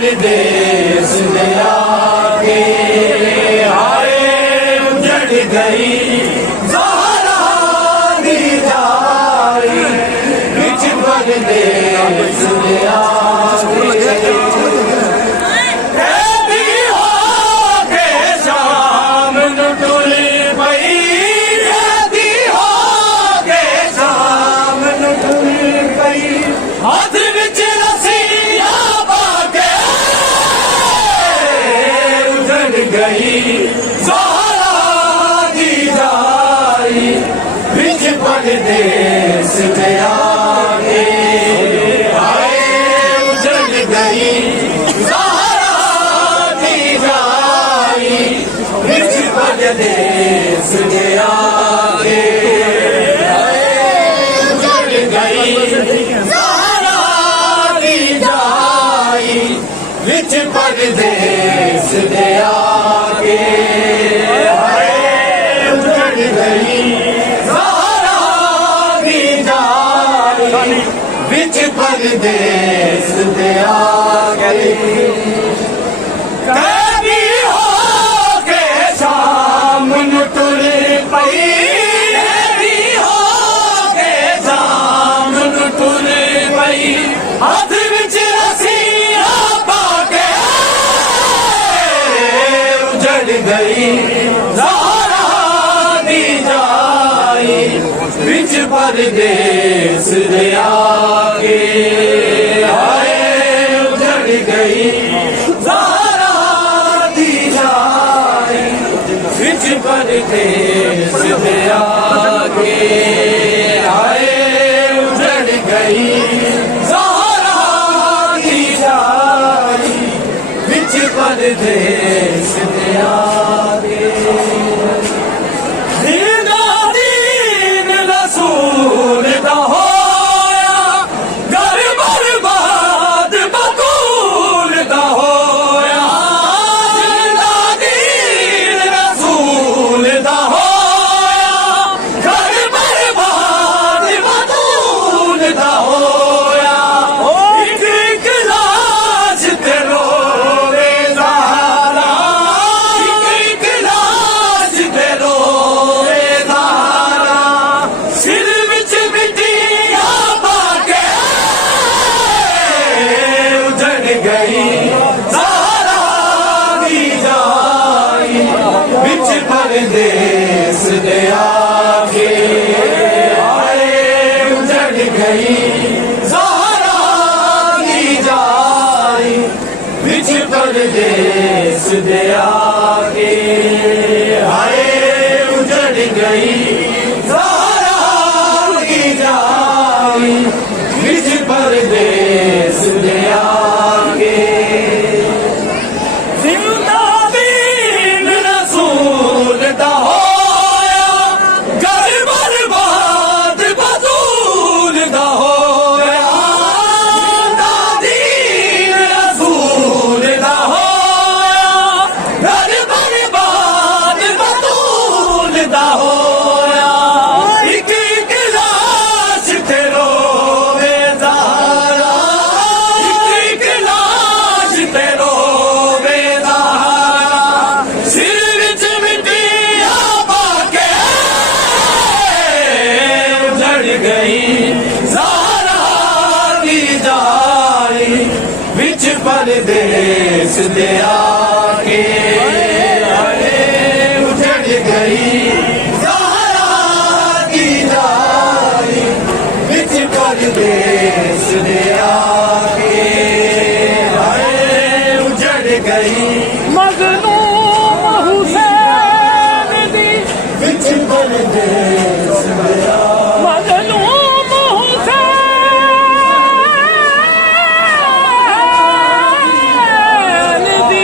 परदेस दे आगे हाय उजड़ गई ज़हरा दी जाई बिच परदेस दे आगे हाथ विच रस्सियां पाके उजड़ गई ज़हरा दी जाई बिच परदेस दे आगे हाय उजड़ गई ज़हरा दी जाई बिच परदेस दे आगे हाय उजड़ गई विच परदेस दे आगे हाय उजड़ गई ज़हरा दी जाई विच परदेस दे आगे कभी हो के शाम नूं टुर पई कभी हो के शाम नूं टुर पई हाथ विच गई ज़हरा दी जाई बिच परदेस दे आगे हाय उजड़ गई ज़हरा दी जाई बिच परदेस दे आगे हाय उजड़ गई ज़हरा दी जाई बिच परदेस दे आगे दीन रसूल दा होया घर बर्बाद बतूल दा होया दीन रसूल दा होया घर बर्बाद बतूल दा होया एक लाश ते रोवे परदेस दे आगे हाय उजड़ गई ज़हरा दी जाई बिच परदेस दे आगे हाय उजड़ गई ज़हरा दी जाई बिच परदेस दे आगे परदेस दे आगे हाय उजड़ गई ज़हरा दी जाई बिच परदेस दे आगे हाय उजड़ गई मज़लूम हुसैन दी बिच परदेस दे मज़लूम हुसैन दी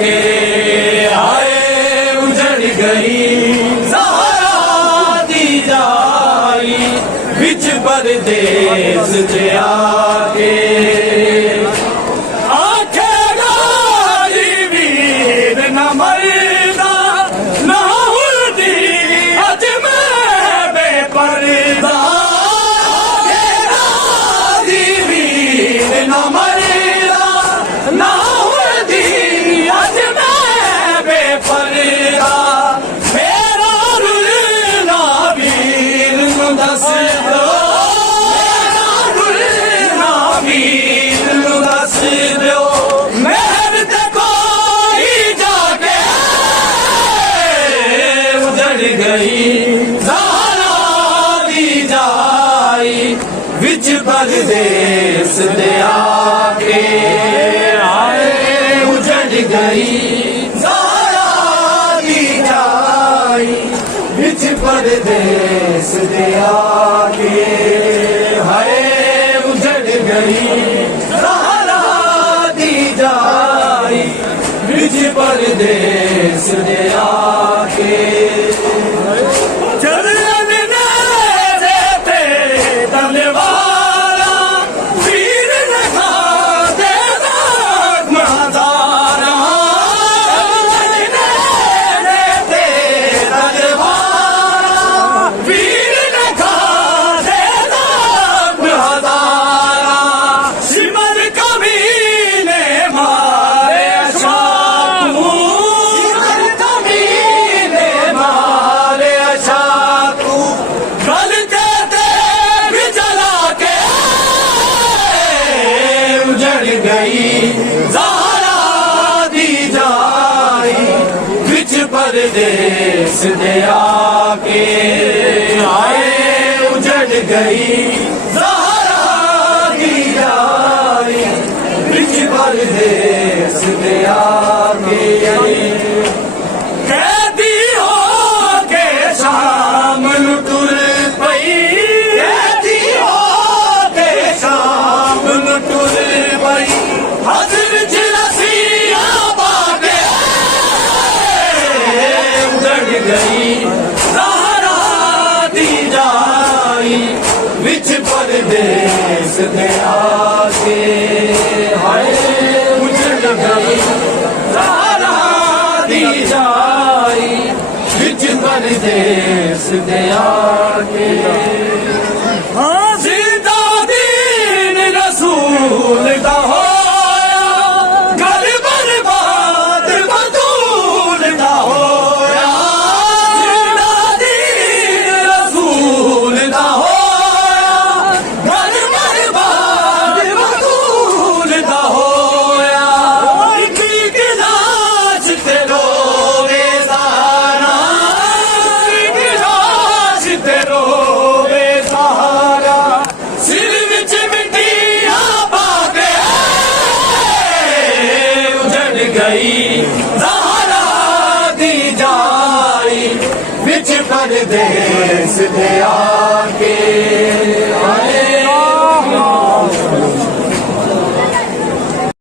के आए उजड़ गई ज़हरा दी जाई विच परदेस ते आके आखे गारी वीर न मरदा ना हुलदी अज मैं बेपरदा न मरदा ना हुलदी अज मैं बेपरदा मेरा रुलना वीर नूं दस दो मेरा रुलना वीर नूं दस दो मेहर ते कोई जाके उजड़ गई ज़हरा दी जाई विच परदेस ते आके आए उजड़ गई ज़हरा दी जाई विच परदेस ते आके हाय उजड़ गई ज़हरा दी जाई विच परदेस ते आके गई ज़हरा दी जाई विच परदेस ते आके आए उजड़ गई ज़हरा दी जाई विच परदेस ते आके कैदी हो के शाम नूं तुर पई कैदी हो के शाम नूं तुर पई हज़र जिलसिया बागे उजड़ गई ज़हरा दी जाई विच परदेस ते आके हाय उजड़ गई ज़हरा दी जाई विच परदेस ते आके हाँ ज़िंदा दीन रसूल दा गई ज़हरा दी जाई विच परदेस ते आके